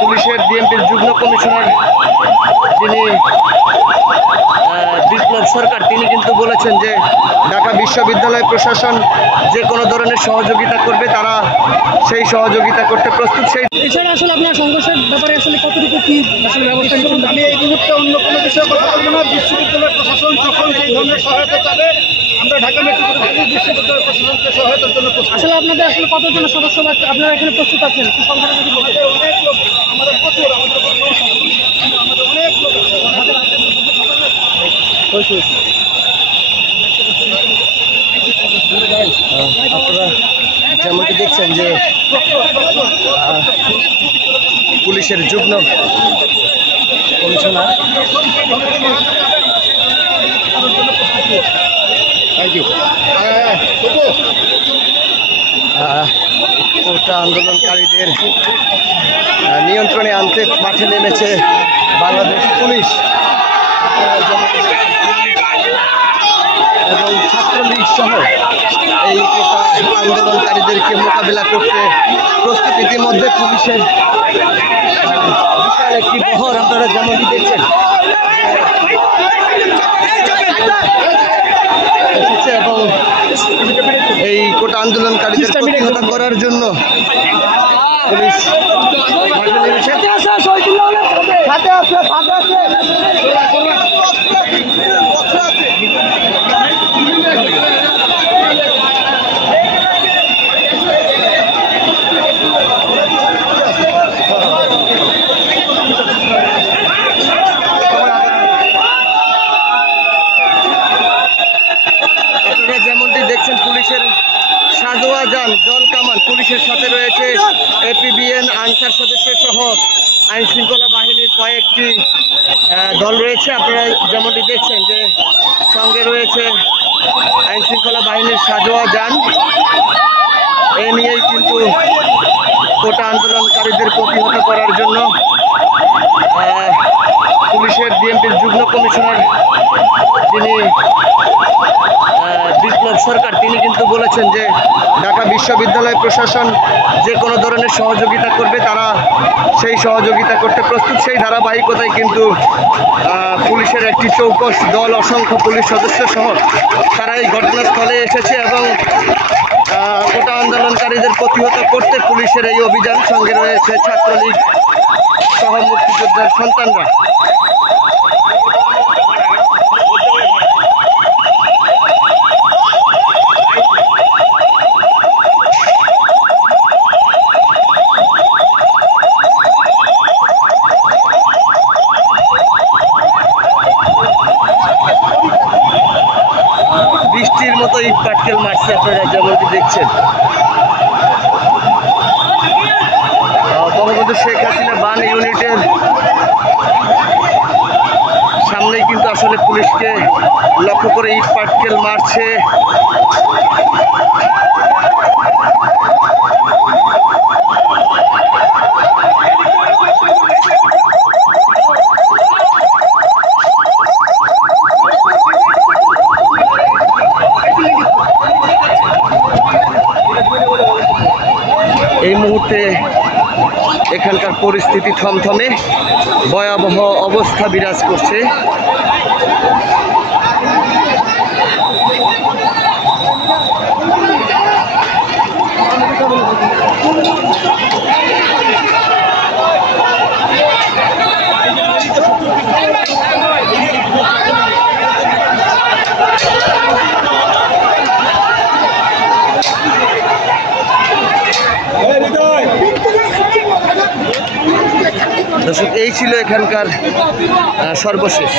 পুলিশের ডিএমপির যুগ্ম কমিশনার যিনি বিপ্লব সরকার, তিনি কিন্তু বলেছেন যে ঢাকা বিশ্ববিদ্যালয় প্রশাসন যে কোনো ধরনের সহযোগিতা করবে, তারা সেই সহযোগিতা করতে প্রস্তুত। সেই এছাড়া আসলে আপনার সংঘর্ষের ব্যাপারে আসলে কতটুকু কি আসলে ব্যবস্থা নিচ্ছেন? আমি এই মুহূর্তে অন্য কোনো বিষয়ে কথা বলবো না। বিশ্ববিদ্যালয় প্রশাসন যখন এই ধরনের সহায়তা চাবে, আমরা ঢাকা মেট্রোপলিটন বিশ্ববিদ্যালয় প্রশাসনকে সহায়তার জন্য প্রস্তুত। আসলে আপনাদের আসলে কতজন সদস্য আপনারা এখানে প্রস্তুত আছেন? সংখ্যাটা যদি বলেন। অনেক লোক, আমাদের প্রচুর, আমাদের অনেক লোক। আপনারা যেমনটি দেখছেন যে পুলিশের যুগ্ম কমিশনার, কোটা আন্দোলনকারীদের নিয়ন্ত্রণে আনতে মাঠে নেমেছে বাংলাদেশ পুলিশ এবং ছাত্রলীগ সহ এই কোটা আন্দোলনকারীদেরকে মোকাবিলা করতে প্রস্তুত। ইতিমধ্যে পুলিশের বিশাল একটি বহর আপনারা যেমনটি দেখছেন এসেছে এবং এই কোটা আন্দোলনকারীদের প্রতিহত করার জন্য পুলিশ মাঠে নেমেছে। যেমনটি দেখছেন পুলিশের সাজোয়া যান, জল কামান, পুলিশের সাথে রয়েছে এপিবিএন আনসার সদস্য সহ আইন শৃঙ্খলা বাহিনীর কয়েকটি দল রয়েছে। আপনারা যেমনটি দেখছেন যে সঙ্গে রয়েছে আইন শৃঙ্খলা বাহিনীর সাজোয়া যান। এ নিয়েই কিন্তু কোটা আন্দোলনকারীদের প্রতিহত করার জন্য পুলিশের ডিএমপির যুগ্ম কমিশনার যিনি বিপ্লব সরকার, তিনি কিন্তু বলেছেন যে ঢাকা বিশ্ববিদ্যালয় প্রশাসন যে কোনো ধরনের সহযোগিতা করবে, তারা সেই সহযোগিতা করতে প্রস্তুত। সেই ধারাবাহিকতায় কিন্তু পুলিশের একটি চৌকস দল, অসংখ্য পুলিশ সদস্য সহ তারা এই ঘটনাস্থলে এসেছে এবং কোটা আন্দোলনকারীদের প্রতিহত করতে পুলিশের এই অভিযান। সঙ্গে রয়েছে ছাত্রলীগ সহ মুক্তিযোদ্ধার সন্তানরা। বৃষ্টির মতো ইট পাটকেল মারছে, আপনারা যেমনটি দেখছেন। বঙ্গবন্ধু শেখ হাসিনা বান ইউনিটের সামনেই কিন্তু আসলে পুলিশকে লক্ষ্য করে ইট পাটকেল মারছে। এই মুহূর্তে এখানকার পরিস্থিতি থমথমে, ভয়াবহ অবস্থা বিরাজ করছে। দর্শক, এই ছিল এখানকার সর্বশেষ।